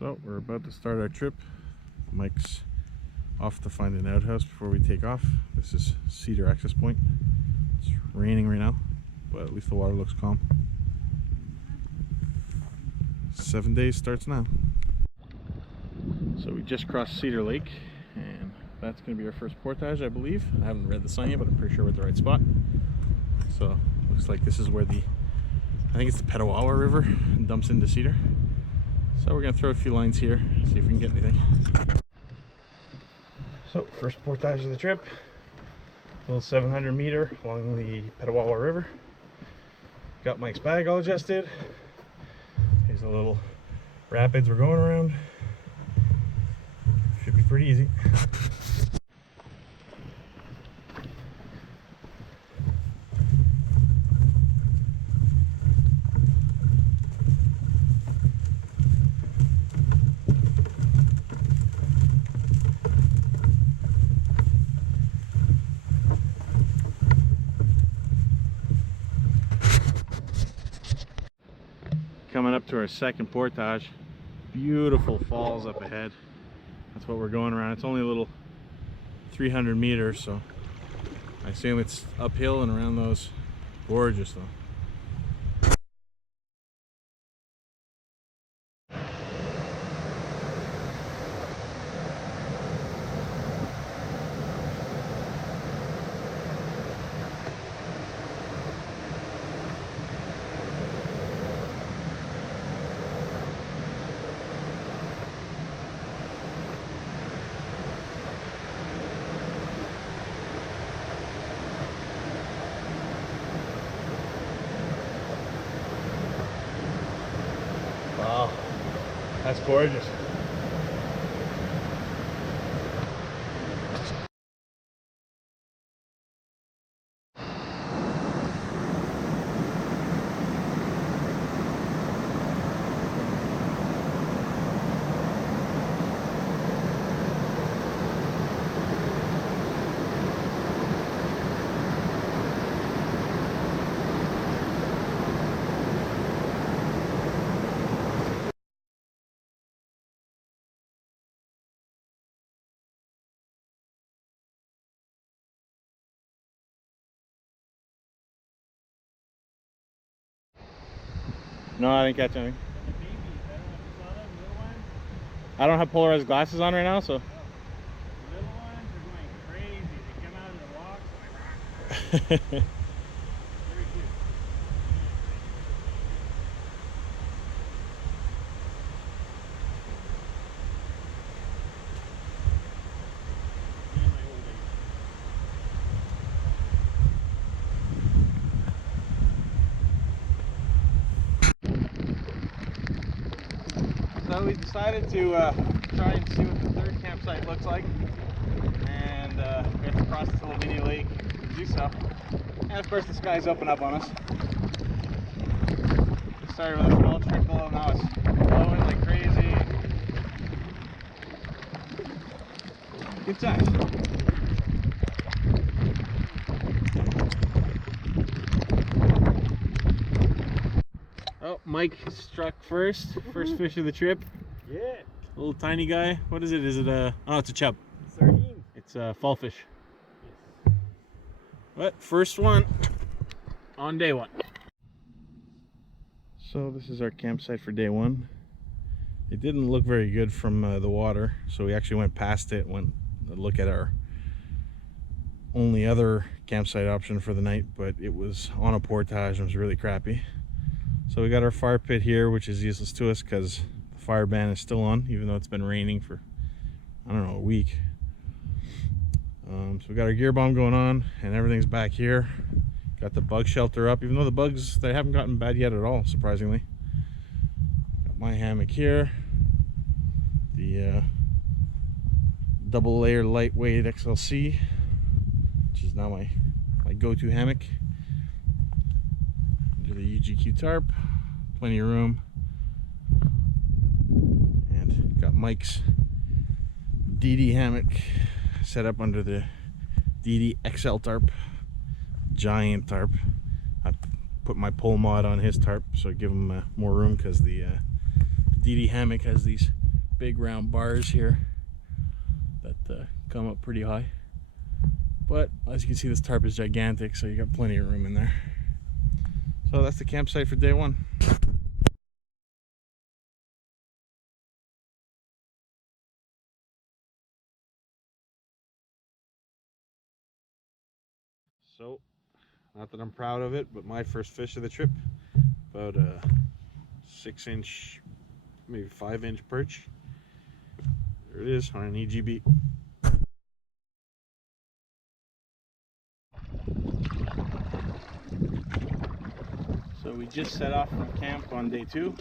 So we're about to start our trip. Mike's off to find an outhouse before we take off. This is Cedar Access Point. It's raining right now, but at least the water looks calm. 7 days starts now. So we just crossed Cedar Lake, and that's going to be our first portage, I believe. I haven't read the sign yet, but I'm pretty sure we're at the right spot. So looks like this is where I think it's the Petawawa River dumps into Cedar. So we're going to throw a few lines here, see if we can get anything. So first portage of the trip, a little 700 meter along the Petawawa River. Got Mike's bag all adjusted. Here's a little rapids we're going around. Should be pretty easy. Coming up to our second portage. Beautiful falls up ahead. That's what we're going around. It's only a little 300 meters, so I assume it's uphill and around those. Gorgeous though. Wow, that's gorgeous. No, I didn't catch anything. I don't have polarized glasses on right now, so. The little ones are going crazy. They come out of the rocks. Very cute. So we decided to try and see what the third campsite looks like, and we have to cross this little mini lake to do so. And of course the sky's open up on us. It started with a small trickle and now it's blowing like crazy. Good times. Oh, Mike struck first fish of the trip. Yeah. Little tiny guy. What is it? Is it a... Oh, it's a chub. Sardine. It's a fall fish. Yes. But first one on day one. So this is our campsite for day one. It didn't look very good from the water, so we actually went past it, went to look at our only other campsite option for the night, but it was on a portage and it was really crappy. So we got our fire pit here, which is useless to us because the fire ban is still on, even though it's been raining for, I don't know, a week. So we got our gear bomb going on and everything's back here. Got the bug shelter up, even though the bugs, they haven't gotten bad yet at all, surprisingly. Got my hammock here. The double layer lightweight XLC, which is now my go-to hammock. Under the UGQ tarp, plenty of room. And got Mike's DD hammock set up under the DD XL tarp, giant tarp. I put my pole mod on his tarp so I give him more room, because the DD hammock has these big round bars here that come up pretty high. But as you can see, this tarp is gigantic, so you got plenty of room in there. So that's the campsite for day one. So, not that I'm proud of it, but my first fish of the trip, about a 6-inch, maybe 5-inch perch. There it is on an EGB. So we just set off from camp on day 2.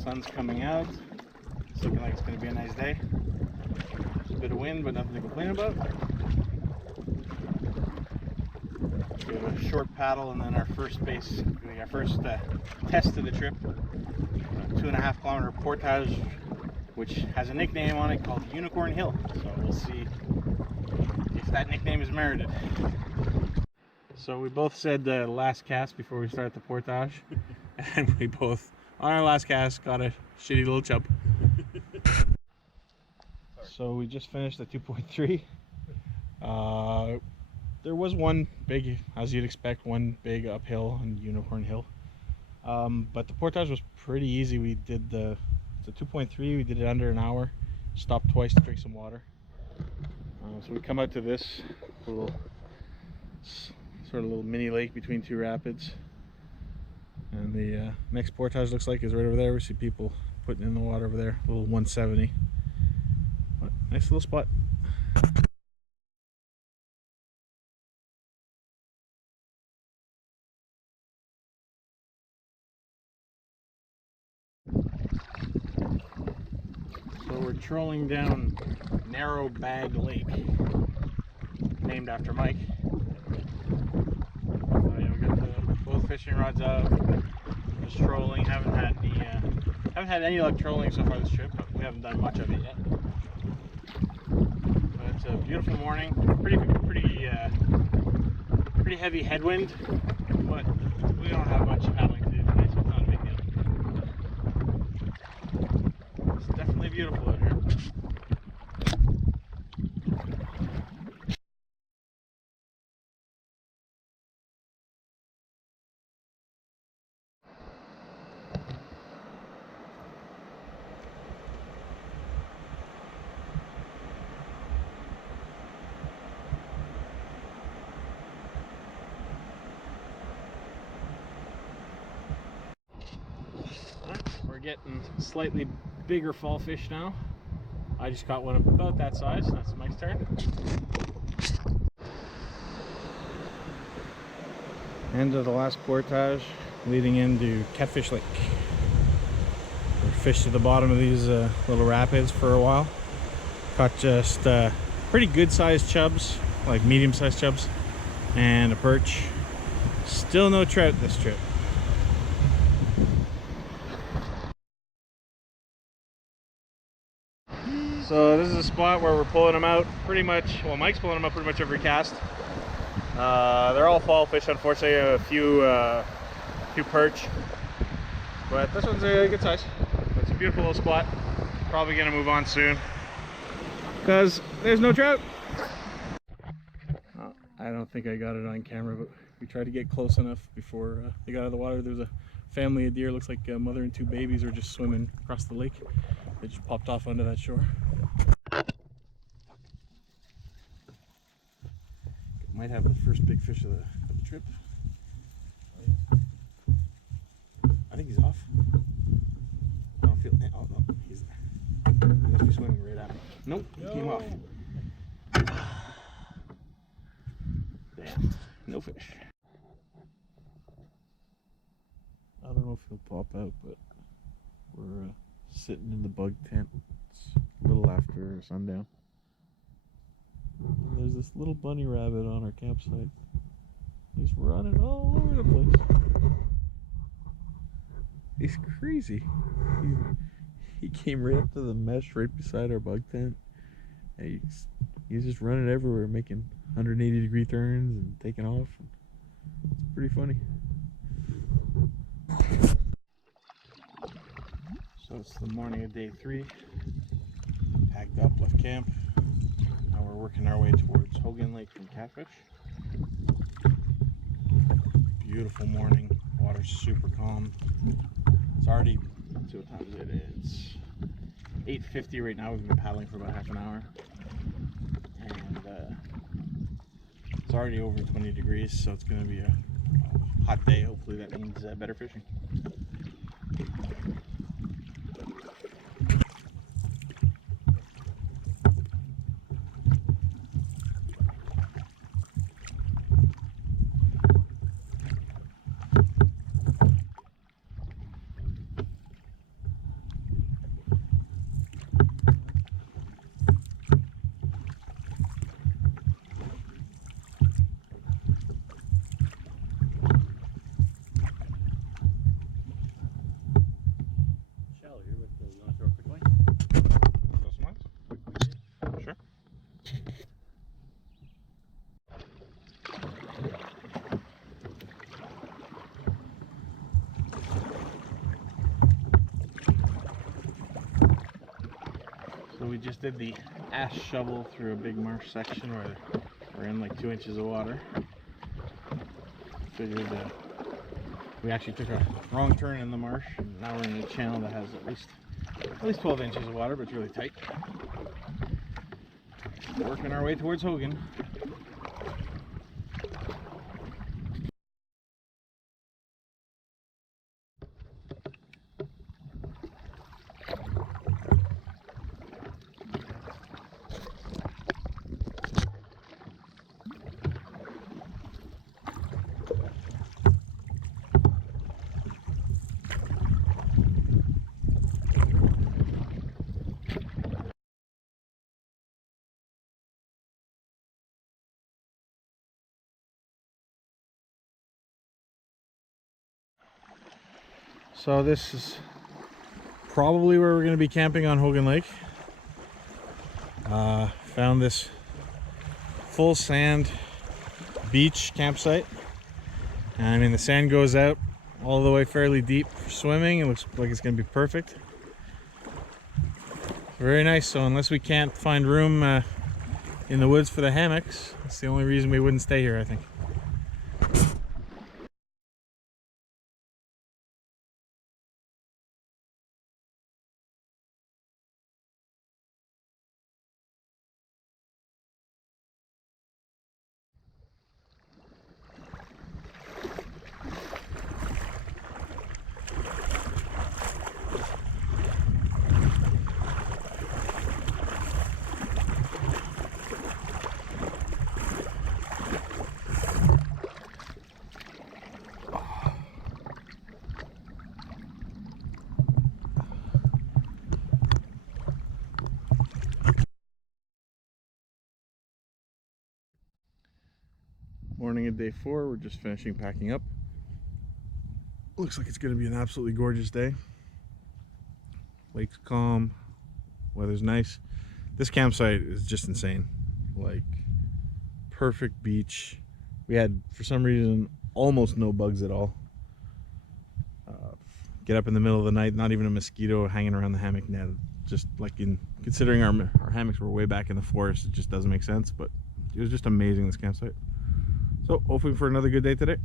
Sun's coming out. It's looking like it's going to be a nice day. There's a bit of wind, but nothing to complain about. We have a short paddle, and then our first base, our first test of the trip, a 2.5 kilometer portage, which has a nickname on it called Unicorn Hill. So we'll see if that nickname is merited. So we both said the last cast before we start the portage, and we both, on our last cast, got a shitty little chub. So we just finished the 2.3. There was one big, as you'd expect, one big uphill on Unicorn Hill. But the portage was pretty easy. We did the 2.3, we did it under an hour, stopped twice to drink some water. So we come out to this little, sort of little mini lake between 2 rapids. And the next portage looks like is right over there. We see people putting in the water over there, a little 170. But nice little spot. So we're trolling down Narrow Bag Lake, named after Mike. Yeah, we got both fishing rods out, just trolling. Haven't had any luck trolling so far this trip, but we haven't done much of it yet. But it's a beautiful morning, pretty heavy headwind, but we don't have much paddling to do today, so it's not a big deal. It's definitely beautiful out here. We're getting slightly bigger fall fish now. I just caught one about that size. That's Mike's turn. End of the last portage, leading into Catfish Lake. We fished at the bottom of these little rapids for a while. Caught just pretty good sized chubs, like medium sized chubs, and a perch. Still no trout this trip. So this is a spot where we're pulling them out pretty much, well, Mike's pulling them out pretty much every cast. They're all fall fish, unfortunately, a few perch. But this one's a good size. It's a beautiful little spot. Probably gonna move on soon, because there's no trout. I don't think I got it on camera, but we tried to get close enough before they got out of the water. There was a family of deer, looks like a mother and 2 babies, were just swimming across the lake. They just popped off onto that shore. Might have the first big fish of the trip. I think he's off. I don't feel. Oh no, he's there. He must be swimming right at me. Nope, he came off. Damn, no fish. I don't know if he'll pop out, but we're sitting in the bug tent. It's a little after sundown. And there's this little bunny rabbit on our campsite. He's running all over the place. He's crazy. He came right up to the mesh right beside our bug tent. And he's just running everywhere, making 180-degree turns and taking off. It's pretty funny. So it's the morning of day 3. Packed up, left camp. Now we're working our way towards Hogan Lake from Catfish. Beautiful morning. Water's super calm. It's already, let's see what time it is. It's 8:50 right now. We've been paddling for about half an hour. And it's already over 20 degrees, so it's going to be a hot day. Hopefully that means better fishing. Sure. So we just did the ash shovel through a big marsh section where we're in like 2 inches of water. Figured we actually took a wrong turn in the marsh, and now we're in a channel that has at least 12 inches of water, but it's really tight. Working our way towards Hogan. So this is probably where we're going to be camping on Hogan Lake. Found this full sand beach campsite. And I mean, the sand goes out all the way fairly deep for swimming. It looks like it's going to be perfect. Very nice. So unless we can't find room in the woods for the hammocks, that's the only reason we wouldn't stay here, I think. Morning of day 4, we're just finishing packing up. Looks like it's going to be an absolutely gorgeous day. Lake's calm, weather's nice. This campsite is just insane. Like, perfect beach. We had, for some reason, almost no bugs at all. Get up in the middle of the night, not even a mosquito hanging around the hammock net. Just like, considering our hammocks were way back in the forest, it just doesn't make sense, but it was just amazing, this campsite. So, hoping for another good day today.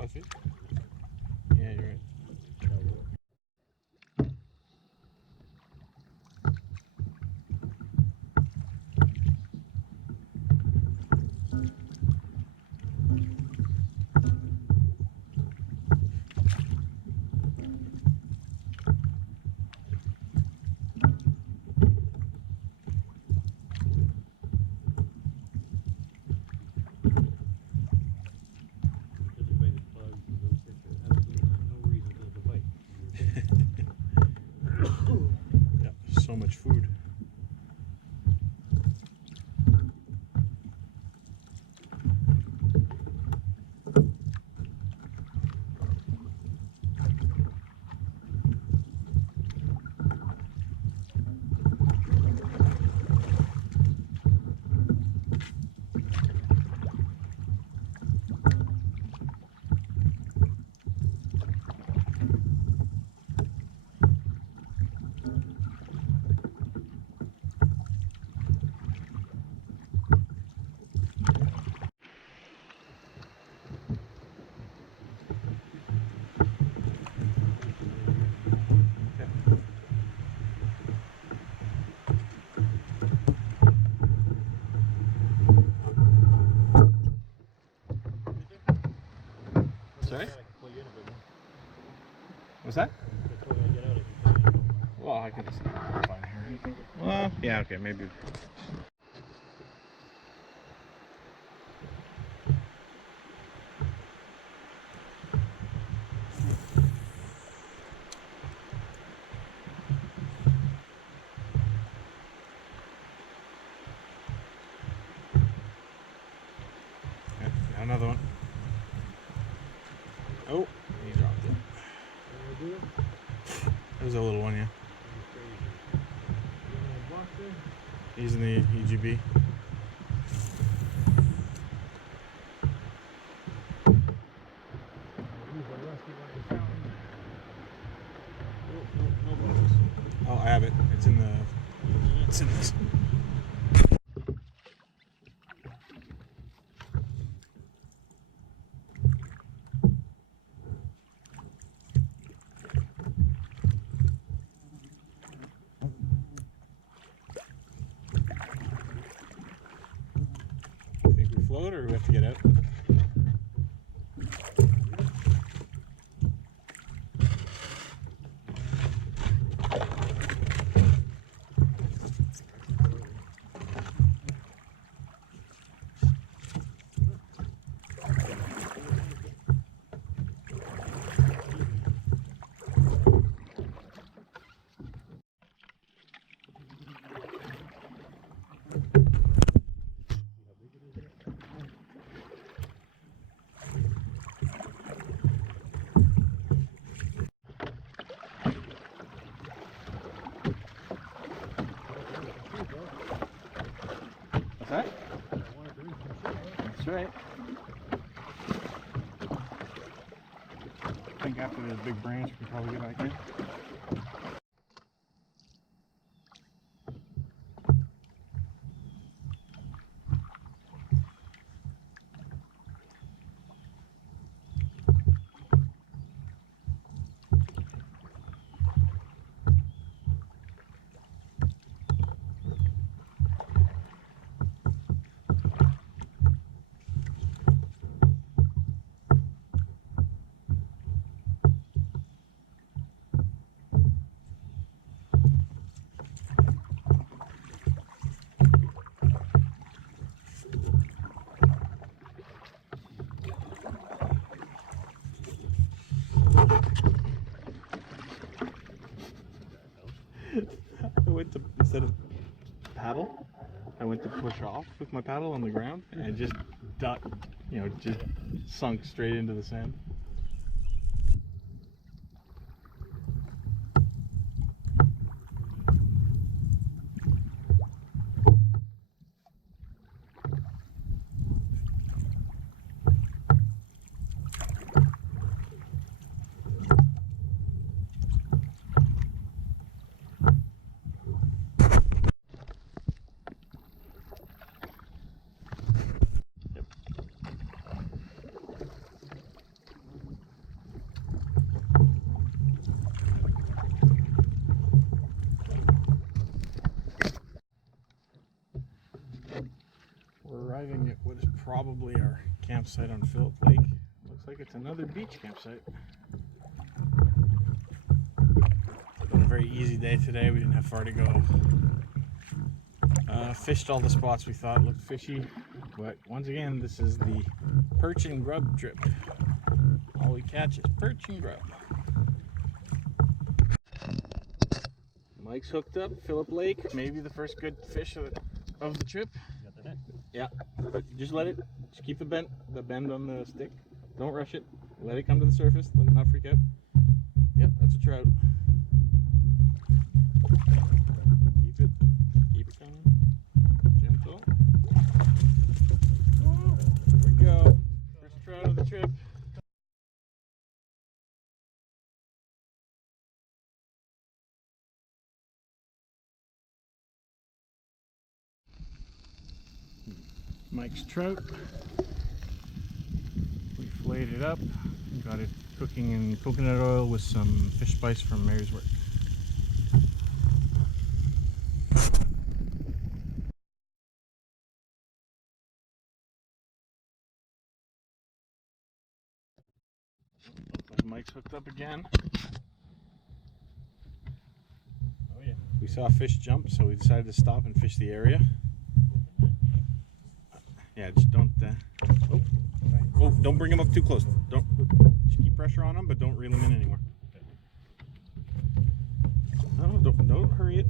I see. Yeah, you're right. So much food. right. I can pull you in a bit more. What's that? That's what I get out if you pull you in a bit more. Well, I can just find here. Well, yeah, okay, maybe. Yeah, another one. Oh, he dropped it. It was a little one, yeah. He's in the EGB. Oh, I have it. It's in the. It's in this. Think we float or we have to get out? What's that? That's right. I think after this big branch, we can probably get back in. I went to, instead of paddle, I went to push off with my paddle on the ground and just just sunk straight into the sand. We're arriving at what is probably our campsite on Phillip Lake. Looks like it's another beach campsite. It's been a very easy day today. We didn't have far to go. Fished all the spots we thought looked fishy, but once again, this is the perch and grub trip. All we catch is perch and grub. Mike's hooked up, Phillip Lake, maybe the first good fish of the trip. You got the net? Yeah, but just keep the bend on the stick. Don't rush it. Let it come to the surface. Let it not freak out. Yep, that's a trout. Keep it coming. Gentle. Here we go. First trout of the trip. Mike's trout. We filleted it up, got it cooking in coconut oil with some fish spice from Mary's Work. Looks like Mike's hooked up again. Oh yeah. We saw a fish jump, so we decided to stop and fish the area. Yeah, just don't. Oh, don't bring him up too close. Don't. Just keep pressure on him, but don't reel him in anymore. No, don't hurry it.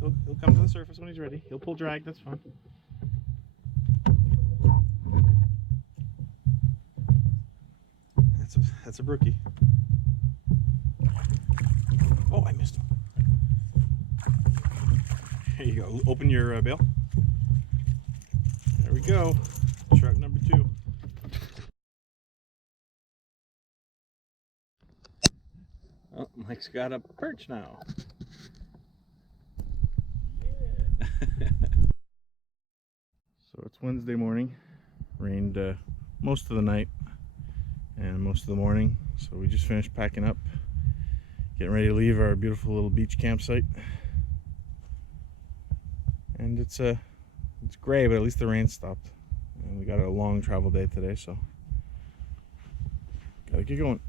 He'll come to the surface when he's ready. He'll pull drag. That's fine. That's a brookie. Oh, I missed him. There you go. Open your bail. There we go. Trout number 2. Oh, Mike's got a perch now. Yeah. So it's Wednesday morning. Rained most of the night and most of the morning. So we just finished packing up, getting ready to leave our beautiful little beach campsite. And it's gray, but at least the rain stopped. And we got a long travel day today, so gotta get going.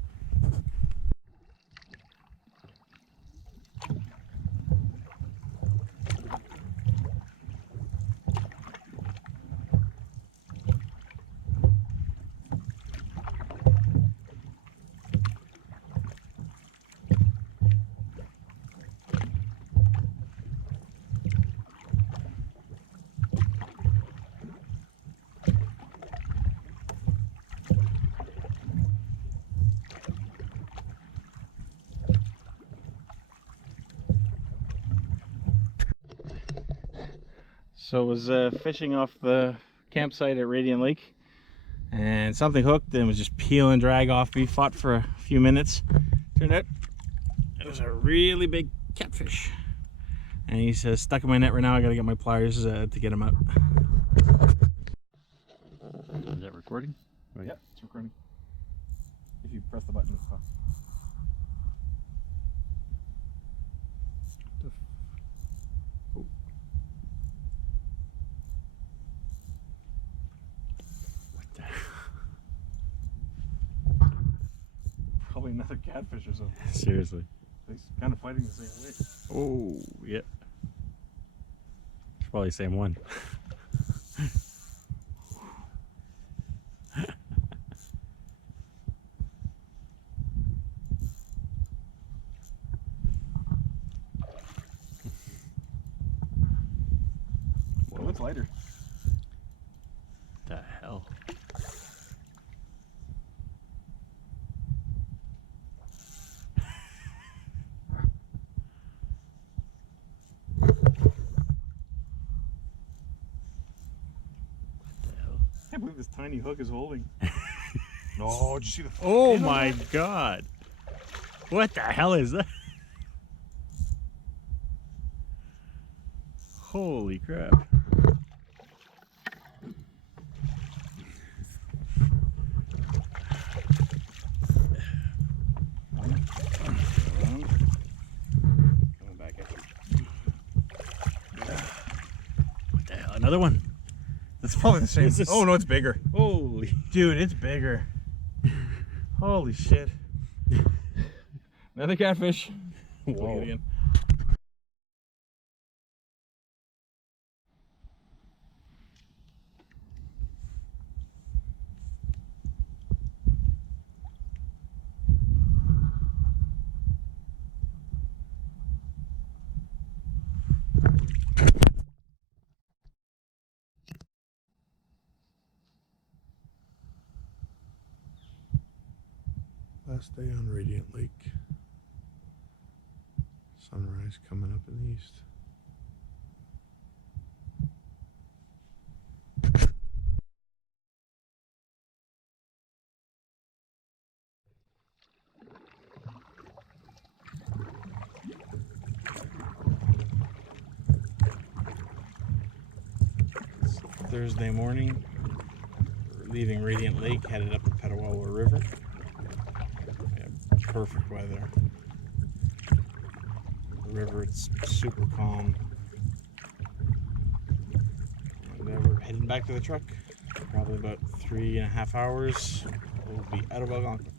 So I was fishing off the campsite at Radiant Lake, and something hooked and was just peeling drag off me. Fought for a few minutes. Turned out it was a really big catfish, and he's stuck in my net right now. I gotta get my pliers to get him out. Is that recording? Right. Yep, it's recording. If you press the button, it's off. Oh. What the? Probably another catfish or something. Seriously. They're kind of fighting the same way. Oh, yeah. It's probably the same one. Well, it's lighter. The hell? I can't believe this tiny hook is holding. No, did you see the Oh fin on my that? god! What the hell is that? Holy crap. Coming back at you. What the hell? Another one? It's probably the same. Is this- Oh no, it's bigger. Holy. Dude, it's bigger. Holy shit. Another catfish. Whoa. Look at it again. Last day on Radiant Lake. Sunrise coming up in the east. It's Thursday morning. We're leaving Radiant Lake, headed up the Petawawa River. Perfect weather. The river, it's super calm. And we're heading back to the truck. Probably about 3.5 hours. We'll be out of Algonquin.